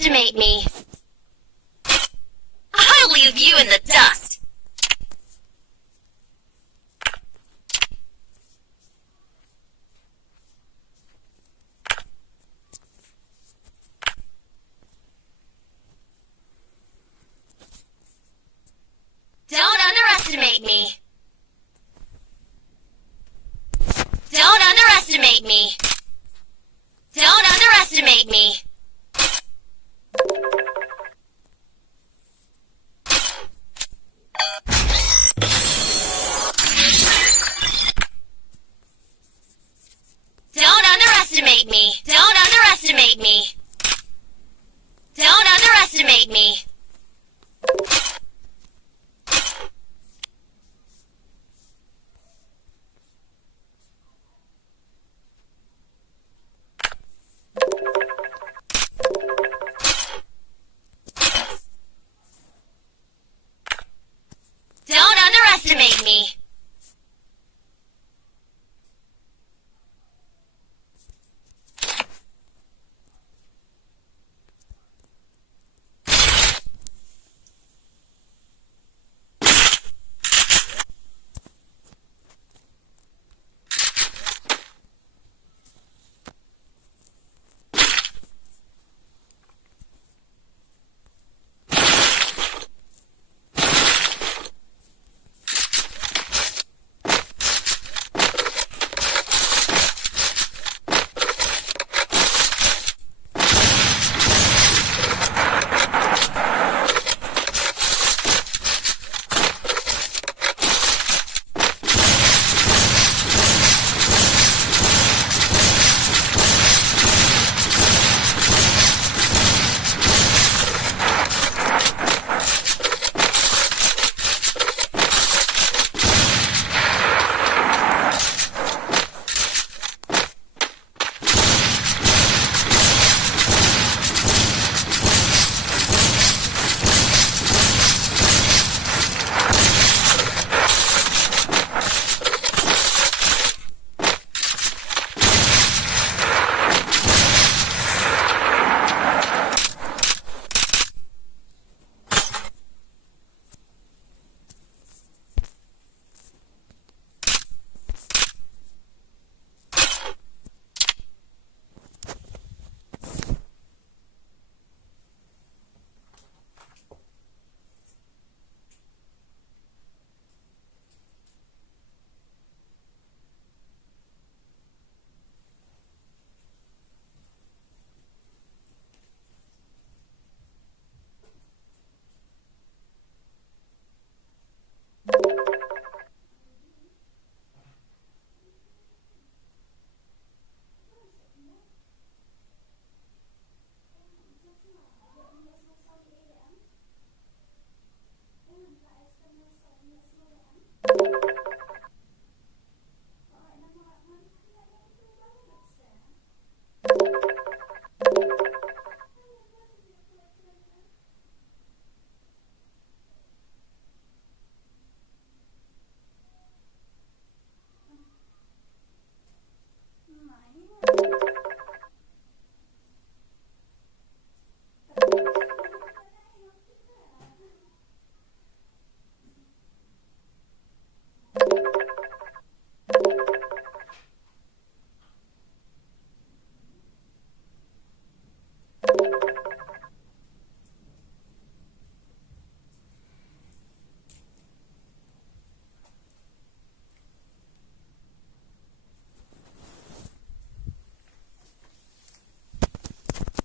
underestimate me. I'll leave you in the dust. Don't underestimate me. Don't underestimate me. Don't underestimate me. Don't underestimate me. Don't underestimate me. Don't underestimate me. Don't underestimate me.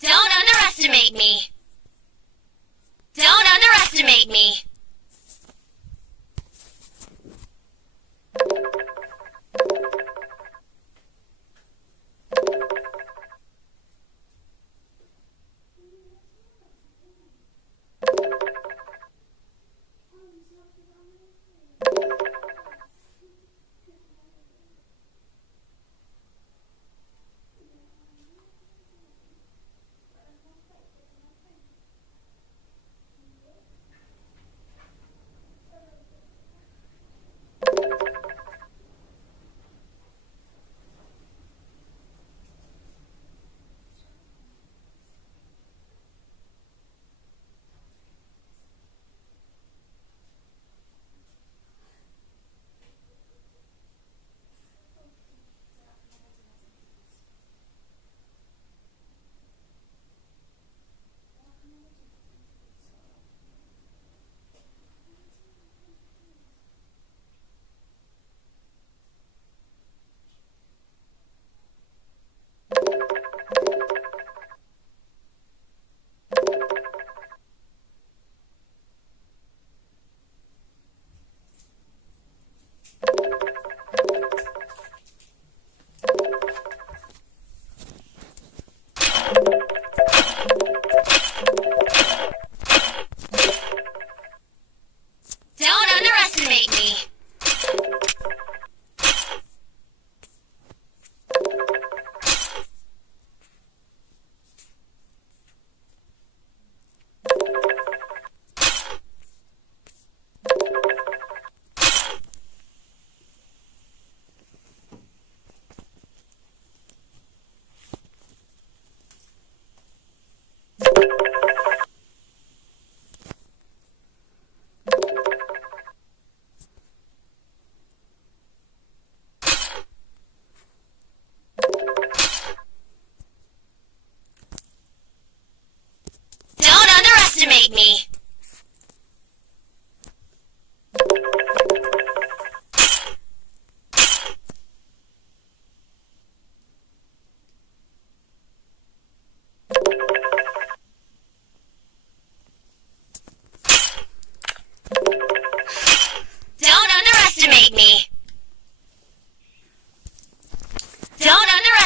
Don't underestimate me. Don't underestimate me.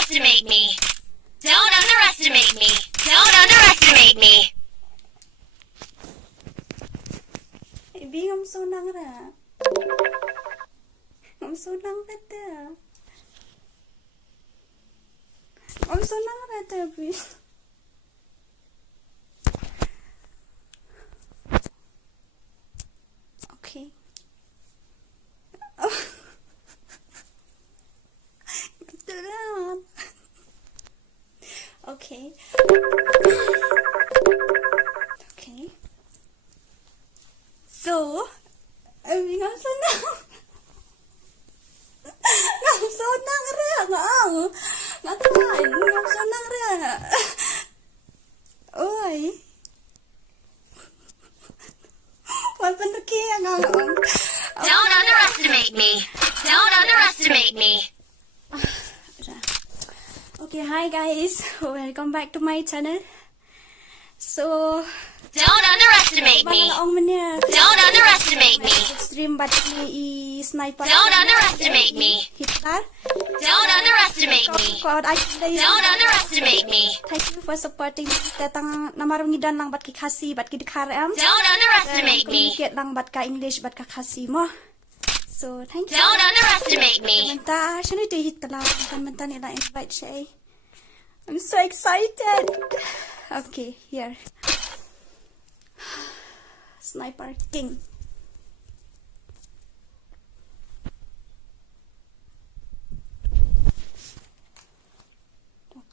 underestimate me. Don't underestimate me. Don't underestimate me. Bingung sonang ra. Ngom sonang kata. Ngom sonang ra tapi. Okay. Oh. Betulan. Okay. Okay. So, ngom sonang. Ngom sonang ra ngong. Ngatain ngom sonang ra. Oi. Wan peneki ngong. Don't underestimate me. Don't underestimate me. Okay, hi guys. Welcome back to my channel. So, don't underestimate me. Don't underestimate me. Stream but me sniper. Don't underestimate me. Hitlar. Don't underestimate me. Don't underestimate me. Thank you for supporting. Datang namarungi dan lang bat ki Khasi bat ki dikaram. Don't underestimate me. Communicate lang bat ka English bat ka Khasi mo. So, thank you. Don't underestimate me. Menta, siya nito Hitlar. Menta nila invite siya. I'm so excited. Okay, here. Sniper King.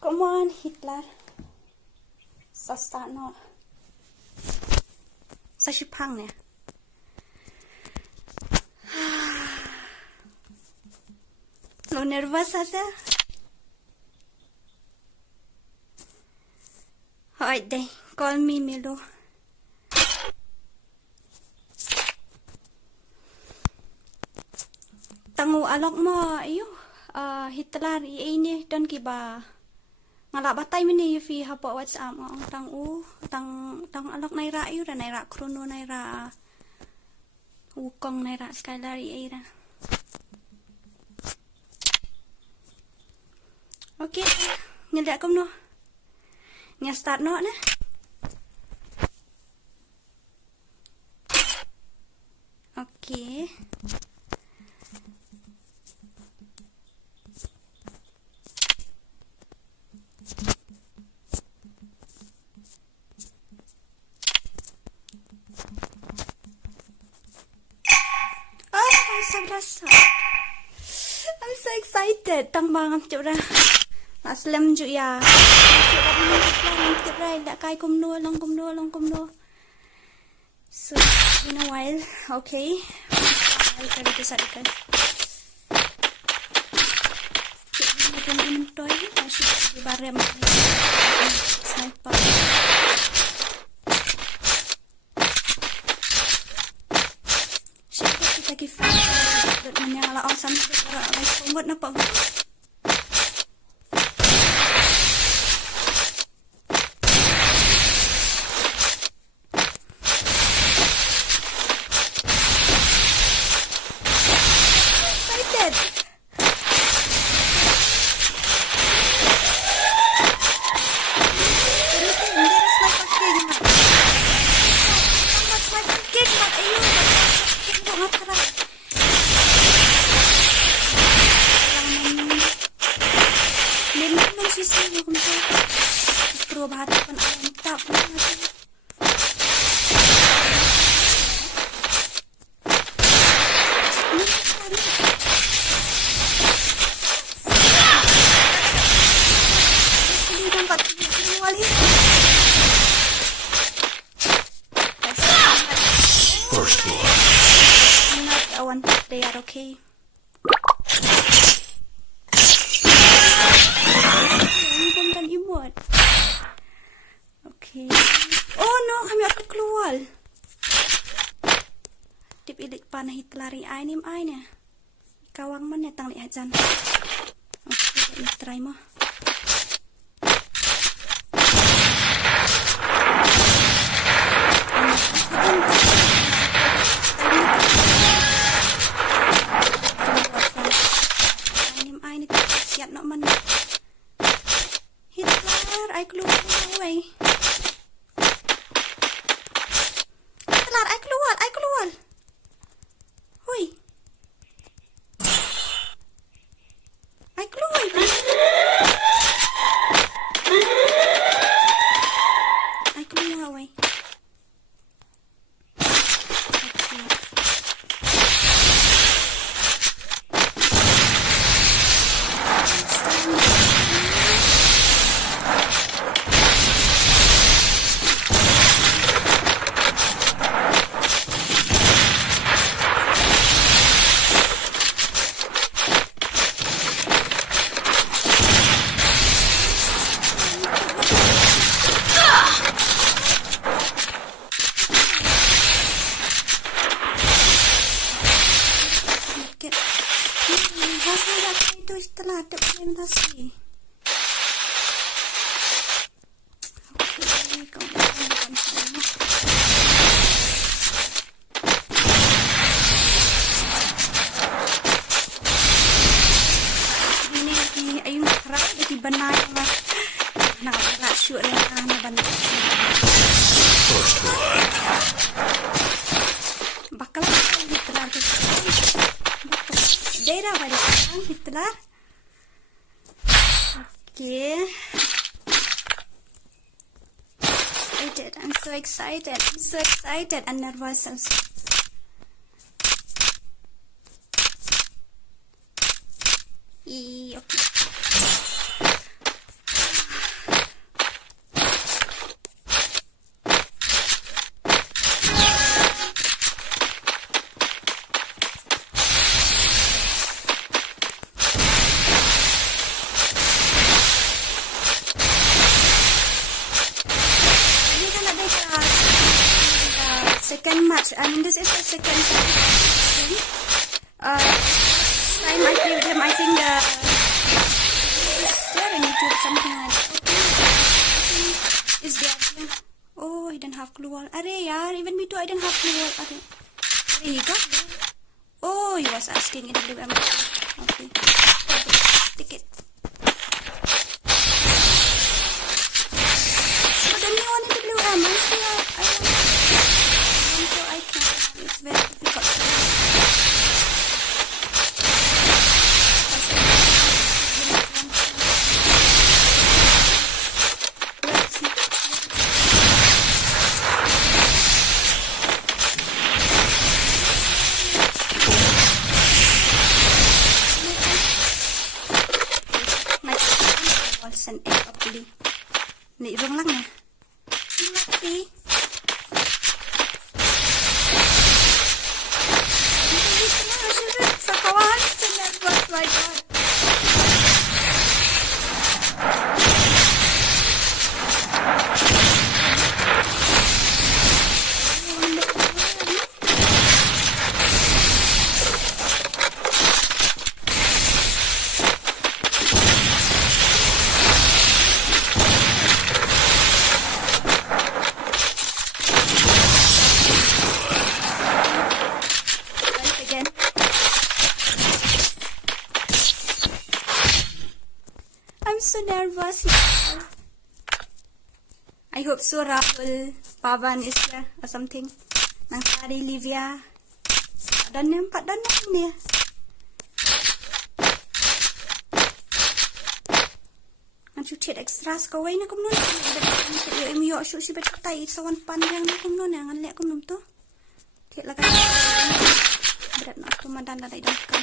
Come on, Hitler. Sasta no. Sa shipang niya. Lo nervous asa? Alright then, call me Milo. Tangu alok mo, iyo. Hitler ini dan kiba. Ngalak batay mini fi hapo WhatsApp mo tang alok naira iyo ra naira krono naira ukong naira skylar ira. Okay, nyelak kom no. Nya start no na. Okay. I'm so excited. Tang bang chụp ra. Aslam chụp ya. Chụp ra đã cai cùng nua long cùng nua. So in a while, okay. I'll try to set it. Kita minum toy. Asyik barem. Sniper. Lagi fast menyala awesome like buat nampak excited. They are okay. Bukan imut. Okay. Oh no, kami akan keluar. Tip ilik panah hitlari ainim aina. Kawang mana tang lihat jan. Okay, let's try mo. ai keluar weh. Telar ai keluar. Hui. Ai keluar. Ai keluar weh. Hitlar. Okay. I'm so excited and nervous also. Okay. Second match. I mean, this is the second time. Time I played with him, I think it's there on YouTube, something like that. Okay. Is there? Oh, I don't have clue. Arey, yaar, even me too, I don't have clue. Arey, he got there. Oh, he was asking in WM. Okay. Ticket. But then you want in WM, I so I can't. It's very difficult. Let's see. Was an egg up today. Nị rung lắc nè. Let's see. My God. I'm so nervous. I hope so Rahul Pavan is there or something. Nang Sari Livia. Empat dan ni. Nanti cek extra sekawai nak kumnon. Ada emi yo shoot si bertai sawan panjang nak kumnon yang ngalek kumnon tu. Cek lagi. Berat nak tu madan dah dah kan.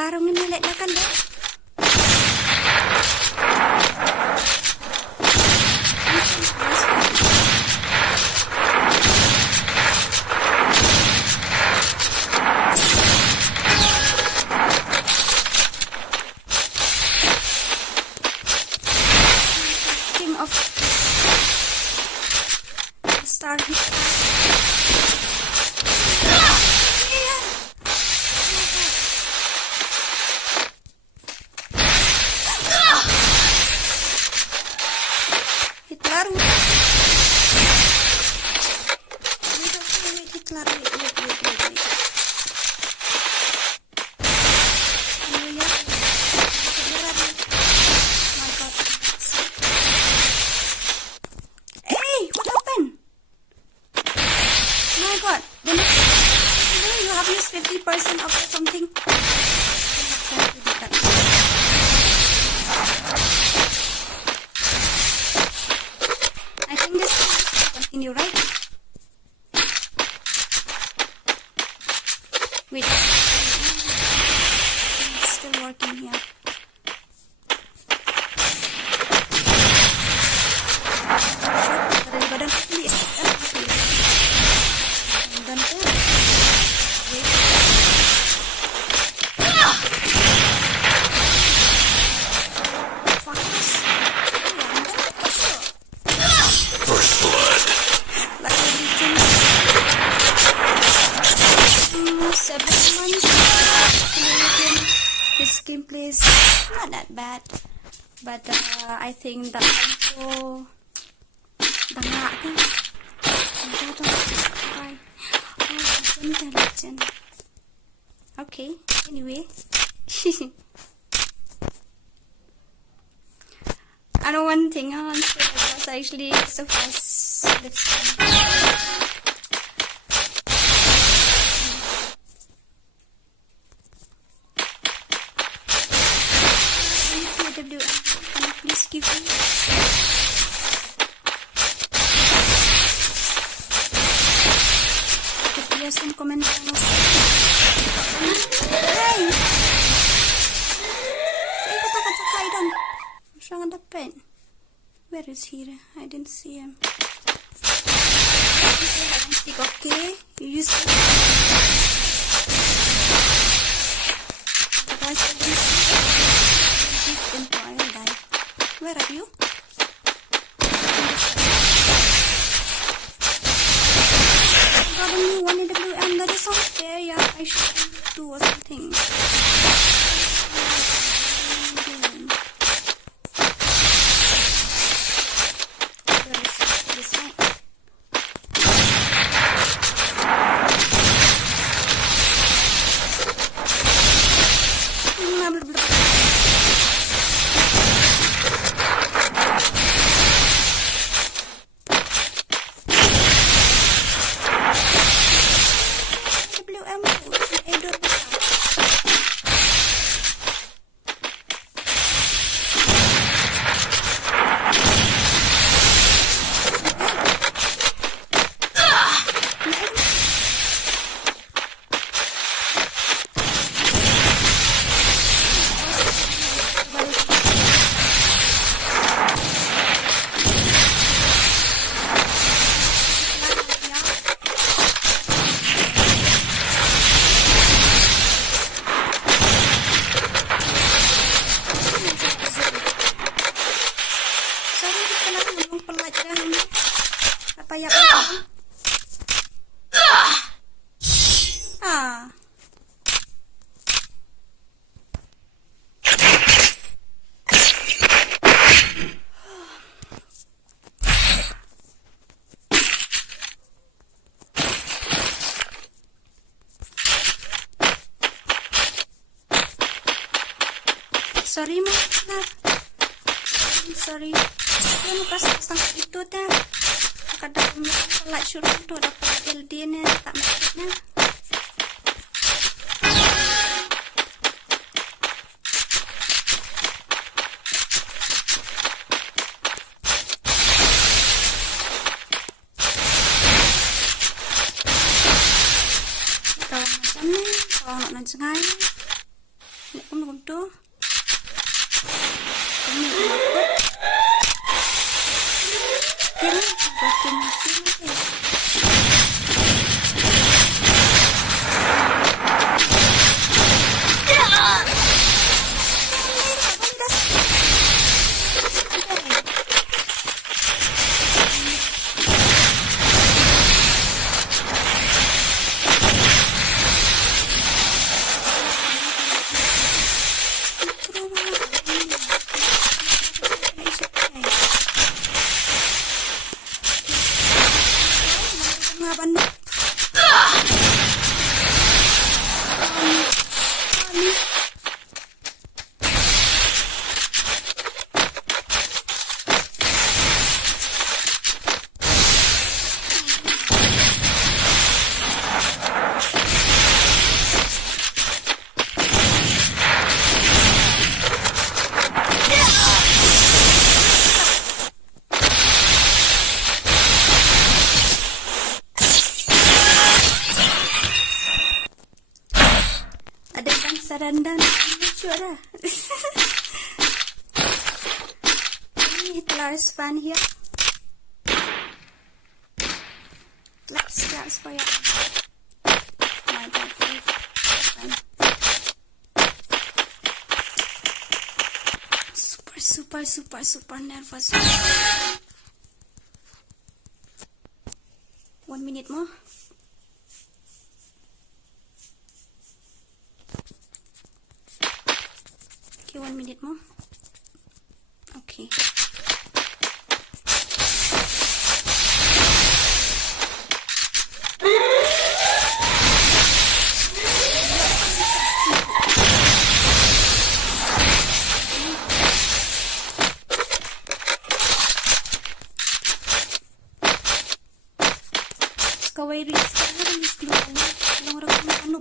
tarungin ulit na kan deh. King of Star Hitlar. Hitler. Wait, Hitler. Wait. My God. Hey, what happened? My God. The next you have used 50% of something. I think this will continue, right? Wait. It's still working here. Badan please. Dan tuh. Wait. Focus. First blood. Like a region. 7 months. His gameplay is not that bad, but I think the info, the ngak kan, legend. Okay, anyway. I know one thing on was actually so fast lipstick. Can you please give me? If there's some comment down. Hey! Say katakan sa kaidan. Siyang dapat. Where is he? I didn't see him. Okay, you use it. Otherwise, I didn't see him. Where are you? I got a new one in the blue and that is unfair. Yeah, I should do something. Sorry ma, sorry. Saya mau pasang itu dah. Kadang pelat syurga tu dapat LD ni tak maksudnya. Kalau macam ni, kalau nak jangan. Sarandan lucu dah. Hitler is fun here. Claps for you. My God, fun. Super nervous. 1 minute more. Okay, 1 minute more. Okay. Kawai rin sa ano.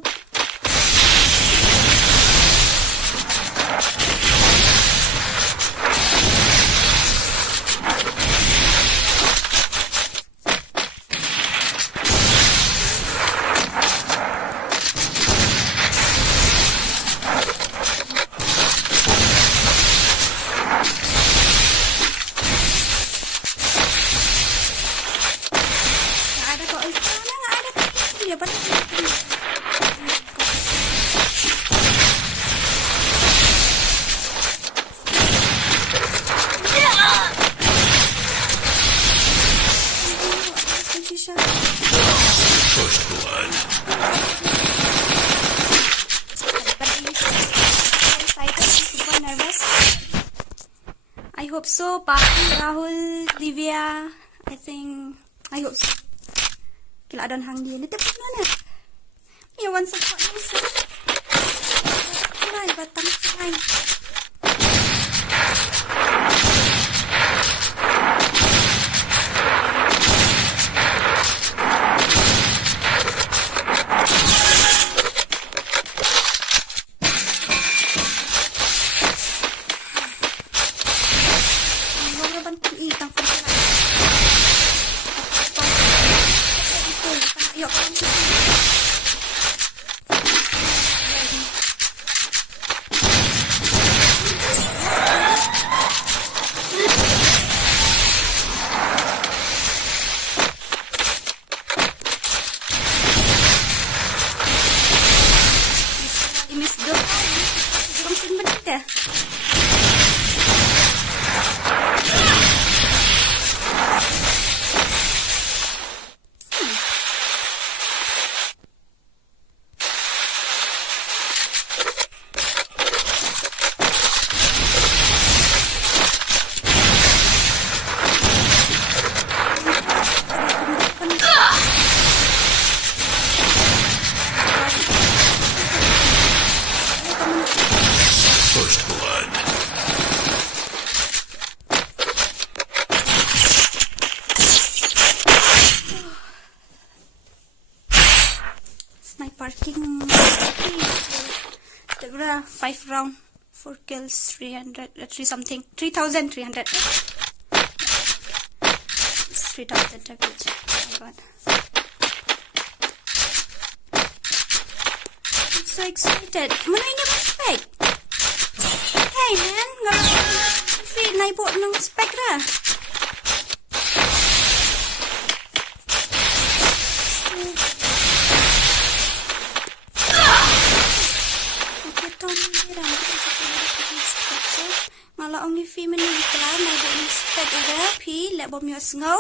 First blood. Super nervous. I hope so. Papi, Rahul, Divya. I hope so. Kila dan hang dia. Ni tepat mana? Ni one support ni sah. Lai batang lai. First blood. It's my parking. 5 round, 4 kills, 300, 3 something, 3,300. It's 3,000 damage. Oh my God. I'm so excited. Mana ini spek? Hey man, nggak fit naik buat ng spek dah. Malah only female ni iklan naik buat ng spek ada. Pi, let bom yo snow.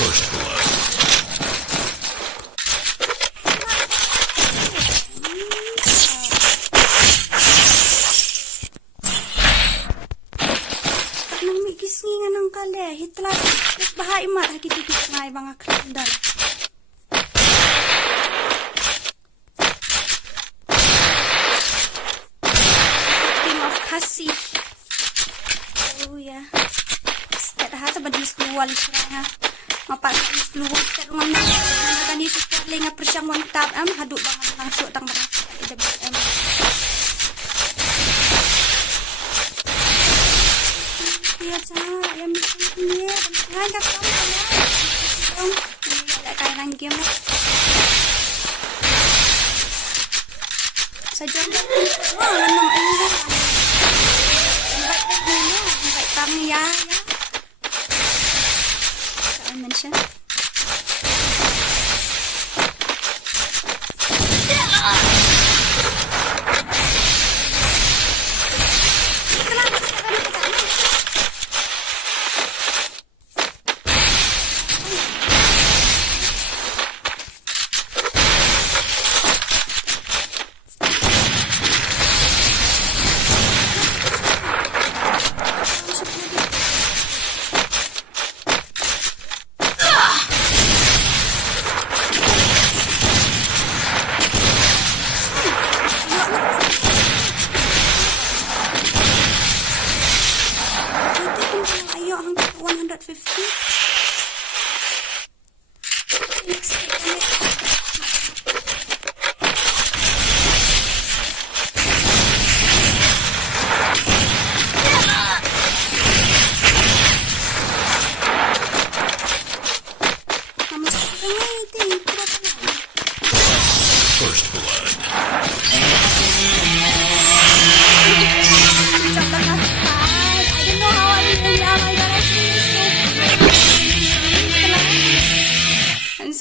First blood. hai mat kita ngai bang akram dan. Team of Khasi. Oh ya. Setiap hari sebadis keluar lisrana. Mapak keluar kat rumah ni. Kan dia suka lenga persiang mantap haduk bang langsung tang bang. Ya cak, yang ni ngai kat kamu kan. Ada kainan game lah. Saja dah. Wah, nama ini dah. Invite kami ya. I mention. First blood. I'm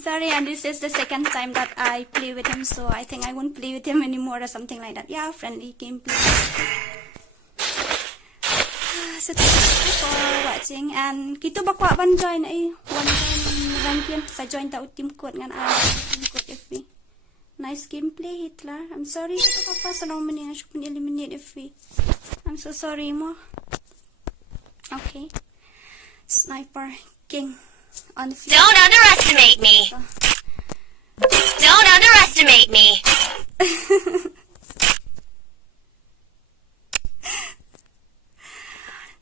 sorry, and this is the second time that I play with him, so I think I won't play with him anymore or something like that. Yeah, friendly gameplay. So thank you for watching, and kita bakwa ban join one time ranking sa join ta team code ngan team code FV. Nice gameplay Hitler. I'm sorry kita ka pa sa long mani asuk pun eliminate FV. I'm so sorry mo. Okay. Sniper King on the field. Don't underestimate me. Don't underestimate me.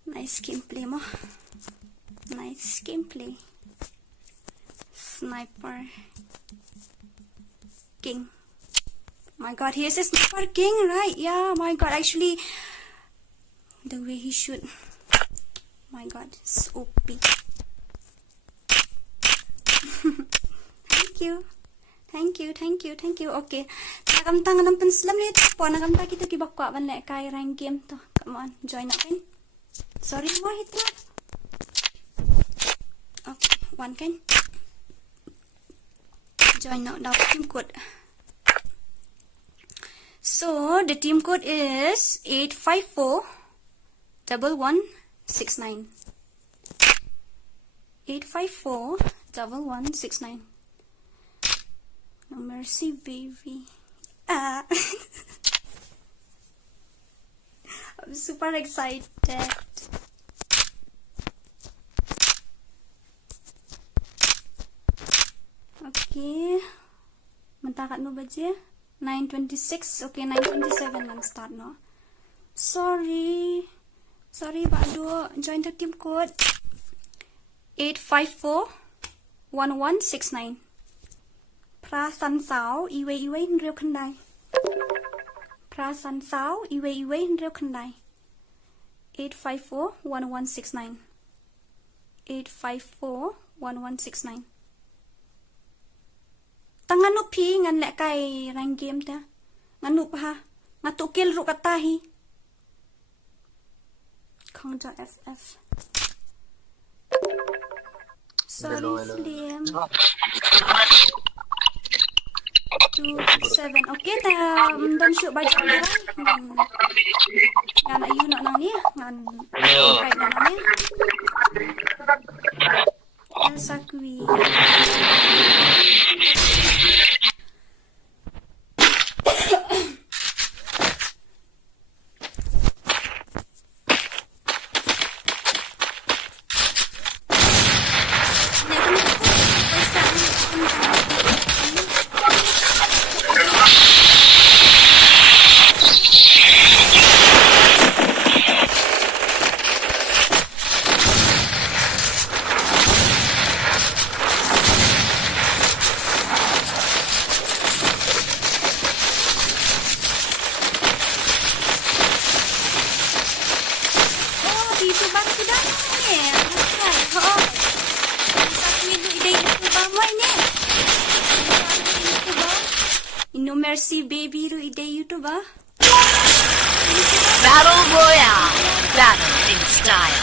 Nice gameplay mo. Nice gameplay. Sniper King. My god, he is a Sniper King, right? Yeah, my god, actually the way he shoot. My god, it's OP. Thank you. Okay. Nakamta nga ng penslam nito po. Nakamta kita kibakwa ban lek kay rank game to. Come on, join natin. Sorry mo Hitler. Okay, one kan. Join now team code. So the team code is 8541169. 8541169. No mercy, baby. I'm super excited. Okay. Mentakat mo ba dyan? 9:26. Okay, 9:27 lang start, no? Sorry, Bado. Join the team code 8541169. Pra san sao iwe nreo khandai. Pra san sao iwe nreo khandai. 8541169. 8541169. Tangan no pi ngan lek kai rank game ta. Nganu pa ngatu kill ru katahi. Khasi FF. Sorry, Lyndem. 2-7. Okay, don't shoot by jam right. Ngan ayu nak nang ni, ngan right nang ni. Sakui. versi baby ru ide YouTube ah. Battle Royale. Battle in style.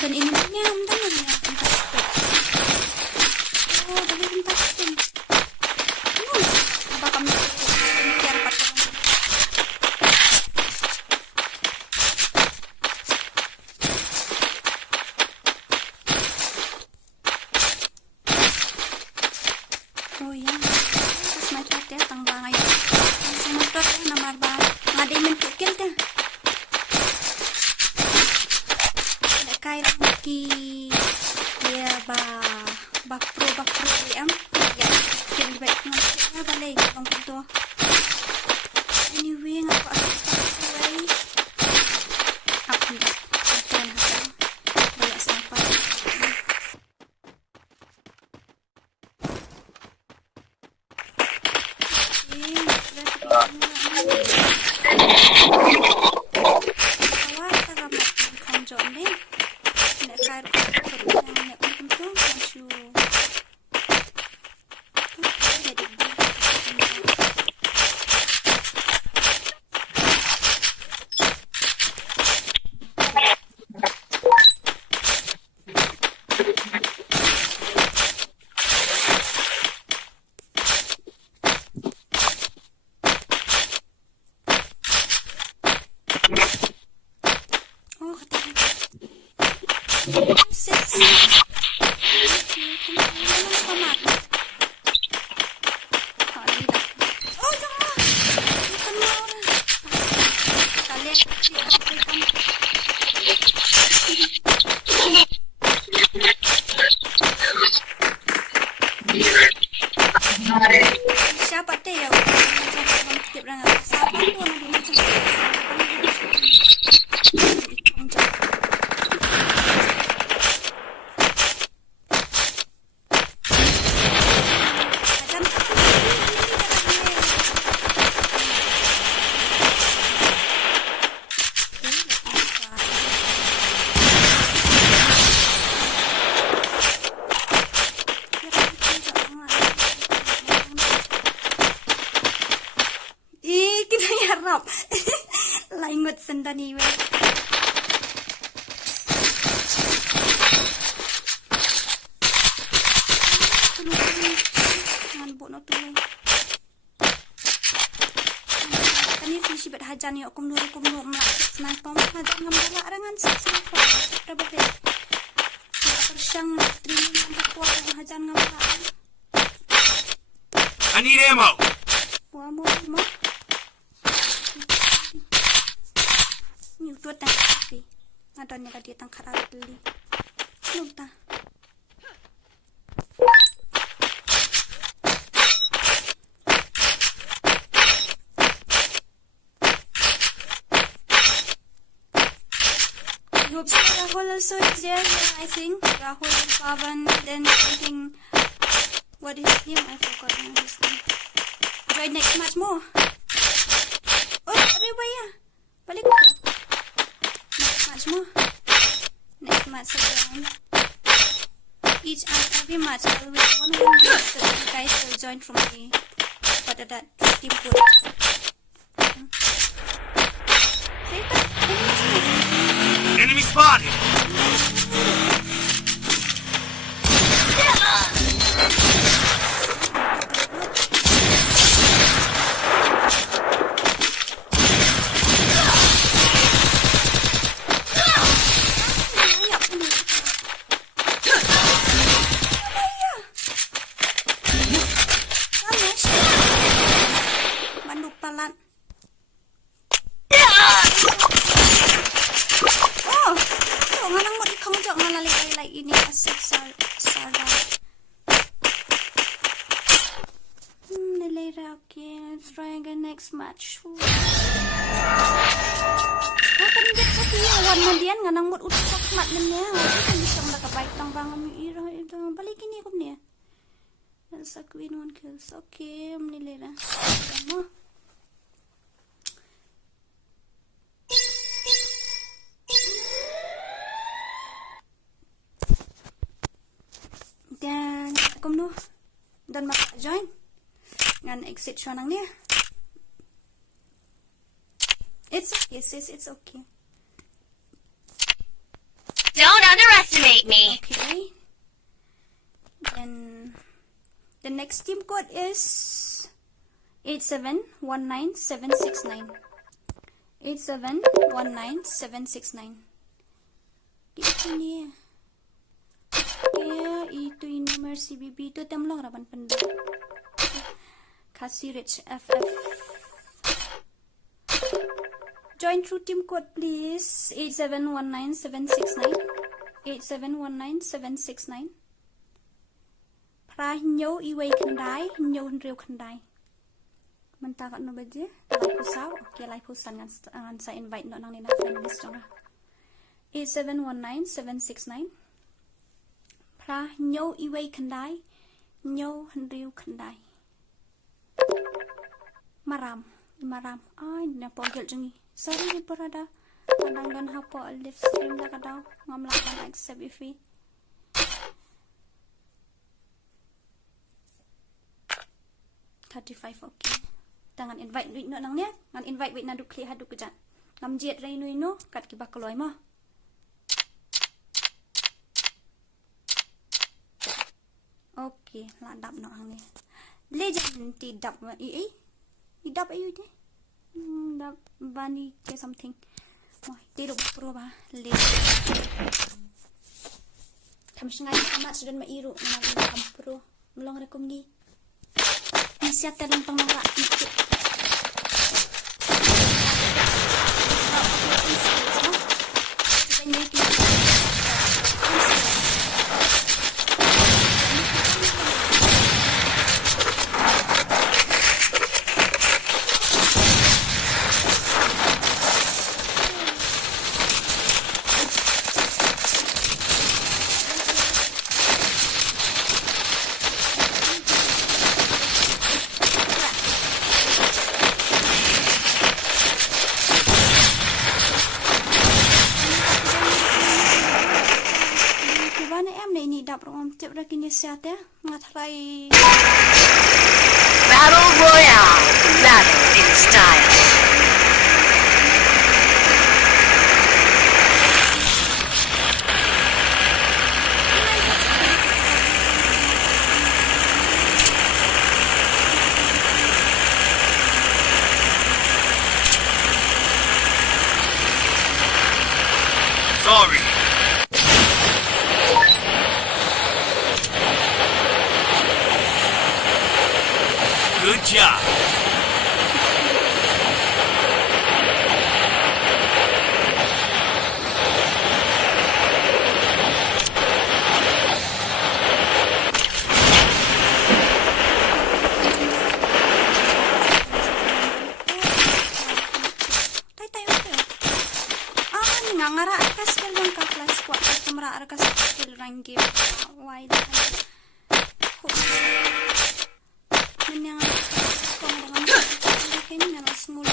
Dan ini nyam tangan ya. Oh, dari bentar pun. Apa kamu biar pakai. Oh ya, terus macet ya tanggang ayo. Semua motor nomor bar. Ngadain mentukil dah. Kaya lagi ya bak pro ya jadi baik ngasihnya balik bang itu anyway ngaku aku apa enggak akan banyak sampah siapa teh ya siapa tuh laingot sendani we jangan buat notu we tani fish bet hajan yo kum nur melak sniper hajan ngamala rangan sniper dapat deh persang trim kuat hajan ngamala I need ammo. Mo ni tuat tang si ngadon ni dia tang karat beli lupa hope so. Rahul also is there, I think. Rahul, Pavan, then I think, what is his name? I forgot now his name. Join next match more. Oh, Ribaya. Balik ko. Next match more. Next match again. Each and every match, I will wait 1 minute so you guys will join from me. What are that team good? Enemy spotted! cocok malalay like ini asap sarda. Later, okay, let's try again next match. Akan get sa tiya, warna diyan nga nang mut utak mat niya. Kan bisa nakabait tang bangam ira ito. Balikin niya ko niya. That's a queen 1 kills. Okay, nilera. Mo. Dan kom no. Dan maka-join. Ngan exit siya nang niya. It's okay, sis. It's okay. Don't underestimate me. Okay. Then the next team code is 8719769. 8719769. Itu ni. Ya, itu ini nomor CBB itu temlong rapan pendek. Khasi FF. Join through team code please. 8719769. 8719769. Pra nhau iway kandai, nhau real kandai. Mentakak no baje, like pusau. Okay, like pusan ngan sa invite no nang nina friend list jong. 8719769. Pra nhau iway kandai, nhau real kandai. Maram. Ay, napogel jungi. Sorry ni porada. Kadang don hapo live stream dah kadang ngamlakan accept if 35 okay. Tangan invite duit no nang niya. Ngan invite wait na dukli hadu kejan. Ngam jet ray no kat kiba keloy mo. Okay, ladap no ang niya. Legend tidap ma idap ayu de. Dap bani ke something. Oh, tiru pro ba. Le. Kamshingai amat sudah mairu na pro. Melong rekom ni. Siap terleng pengelak itu. Battle Royale. Battle in style. Sorry. Good job. Ngara arkas kel bang ka kelas kuat kamera arkas kel rangi wide menyang kong dengan kini nala semula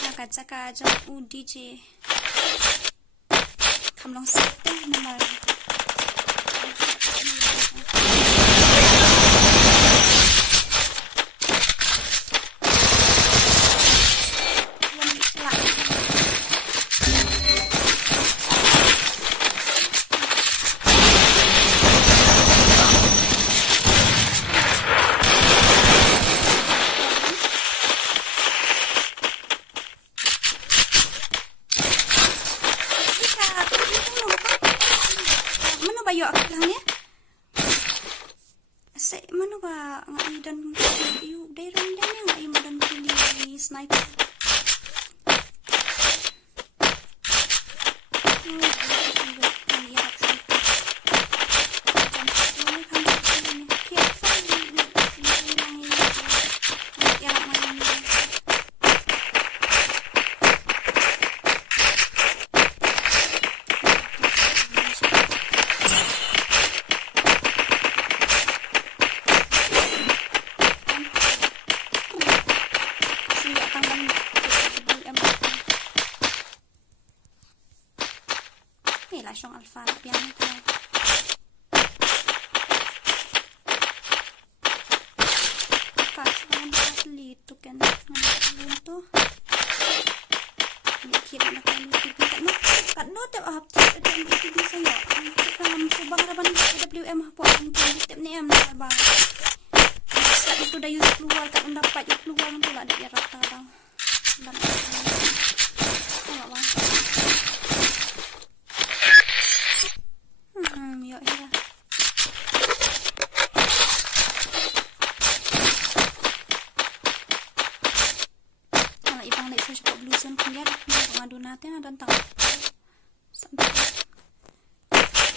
ada kaca jom DJ kamlong sete nomor payo aku lang ya. Say mana ba ngai dan you dai ron dan ngai dan pilih sniper. Shnong alpha piano tayo. Kasi naman lito kan to. Mikir na kayo pipita no. Kadno te ahap te TV sayo. Ang subang raban WM po ang tip ni M na ba. Sa itu dah use keluar tak mendapat keluar tu lah dia rata dah. Dan ya ya. Kalau ibang naik saya cukup bluesan kemudian pengadu natin ada tentang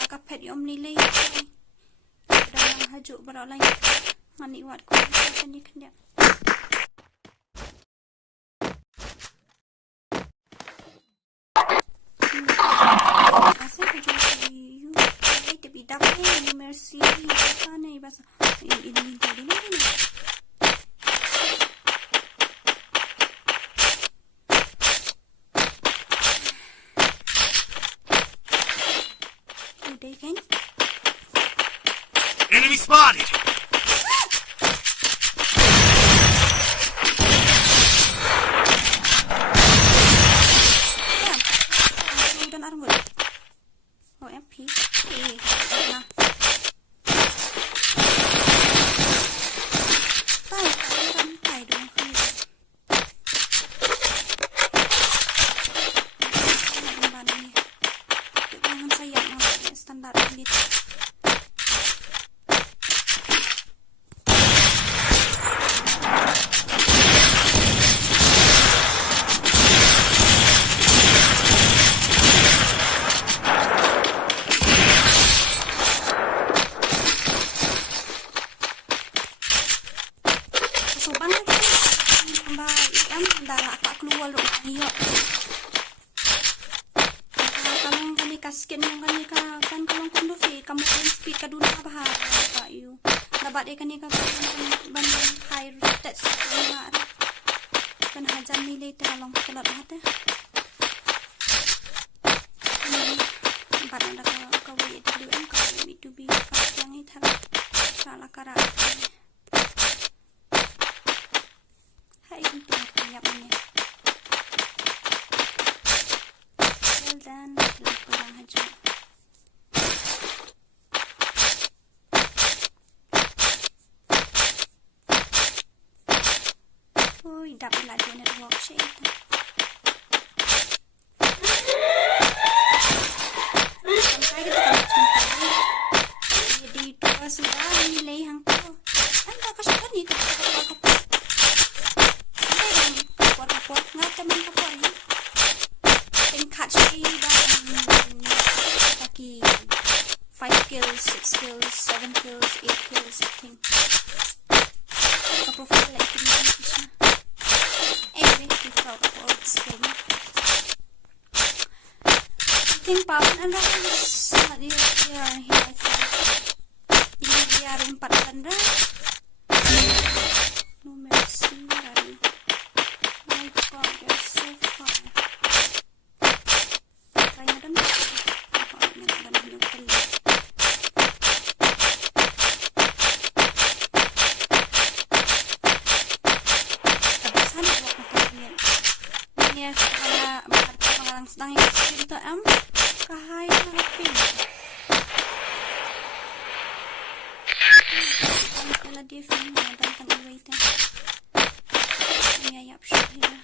kapet yang nilai dalam hajuk berat lain mani wat ko ni kemudian Mercy, sana ibas ini tadi ni. Udah kan? Enemy spotted. Ya, udah narung. Oh, MP. Nah. Dapat dia kena ban high stats kan hajar nilai terlalu kelat hati. Empat ada kawai WM kawai B2B yang itu salah karat. Hai itu penyapanya. Well done, kurang hajar. Ui, dapat lagi network siya ito. Sampai kita dito pa sila, nilay hang ko. Ay, nakasya ka nito. Ay, ang kapor-kapor. Nga taman kapor yun. Then catch me paki 5 kills, 6 kills, 7 kills, 8 kills, I think. Kapofil like ito siya. I think pawan ang lakas dia rin patanda no mercy rani. My god, they're so far. Kaya dan pangalang sedang kita kahaya natin. Wala di film na datang i-wait. Niyayap siya nila.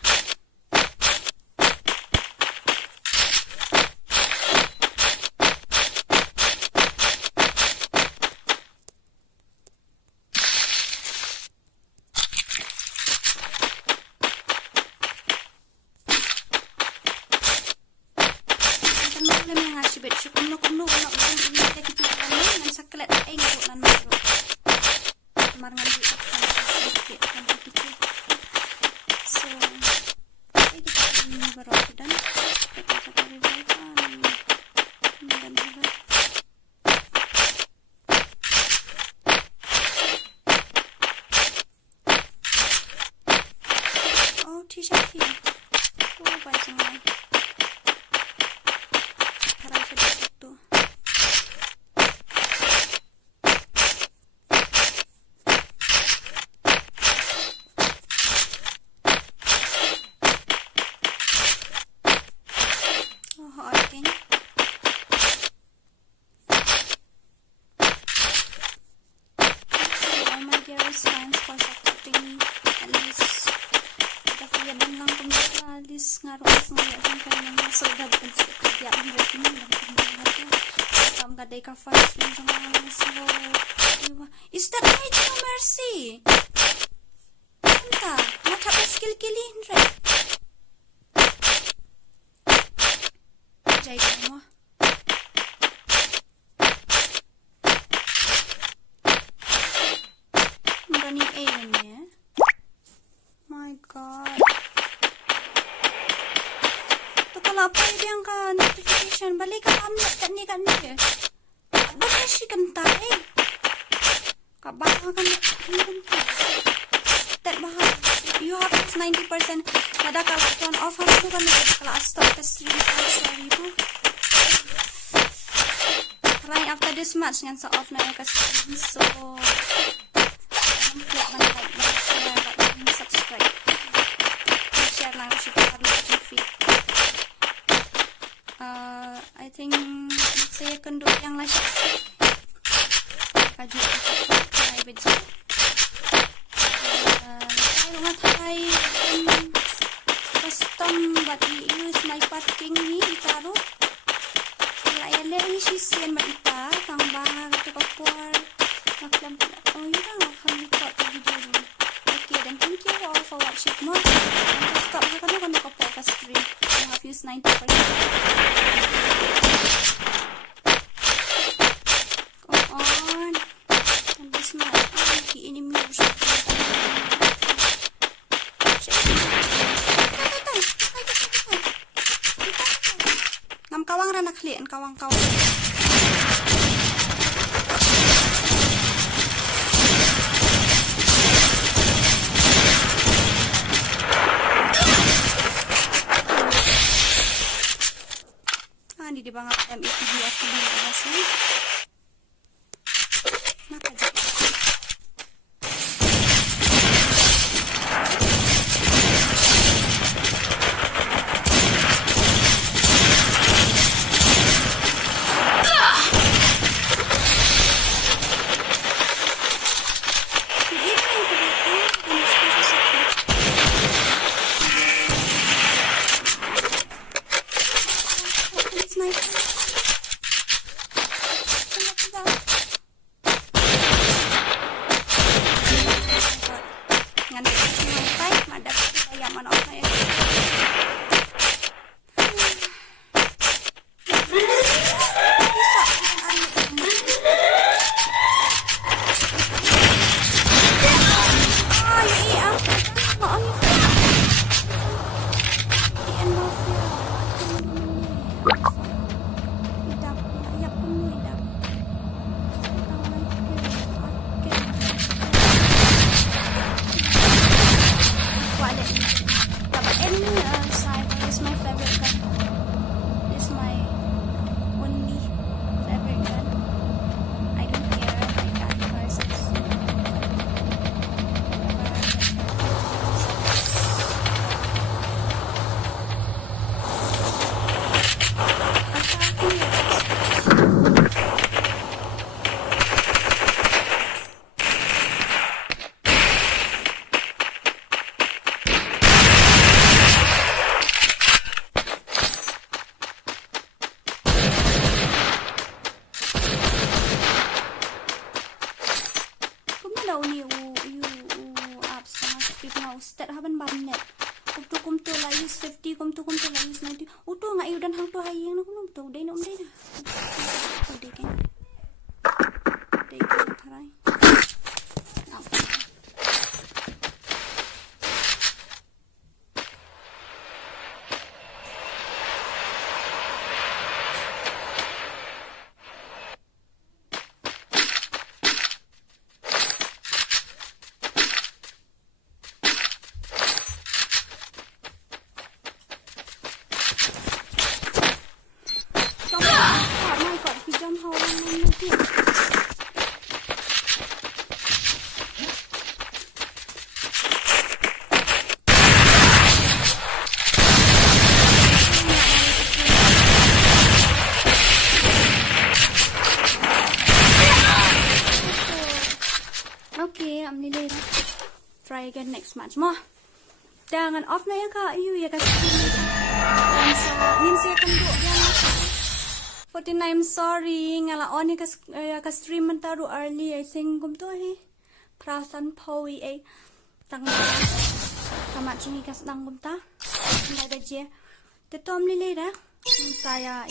dengar ngambil sedikit kan begitu. So kita ini berapa dan kita cari dan oh t-shirt here. Oh baik semua. Harap sedikit tu. Is that right, no mercy? Entah, nak tak skill-kilin, right? Jai kamu. Berani alien ya? My God. Tu kalau apa yang ke notification balik ke ambil kat ni ya? Bakal si kental Kak bakal kan kental. Tak bahal. You have 90%. Ada kalau turn off tu kan kalau stop the stream. Sorry tu. Right after this match dengan off na ke stream. So klik mana like, share, dan subscribe. Share lang kita harus feed. I think saya kenduk yang lagi kaju saya beji rumah thai custom but we use my parking ni ditaruh layan dari sisian mbak Ita kang bang tu kapur maklam oh you dah akan record video ni. Okay, then thank you all for watching more. Stop kan kapur ke stream. I have used 90%. Ini music. Ngam kawang ra nak lian kawang-kawang. Di banget MEGHALAYA aku di atasnya. Maka jadi. again next match mo. Jangan off na ya kak, you ya kasi. Dan sa ninsa kendo yan. 49 sorry ngalaon ya ka stream man taru early I think kumto he. Prasan powi ay tang kamat chungi kas nang kumta. Nda da je. Tetom lile da. Saya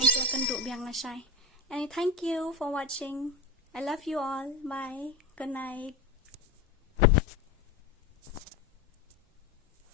ninsa kendo biang na shy. And thank you for watching. I love you all. Bye. Good night.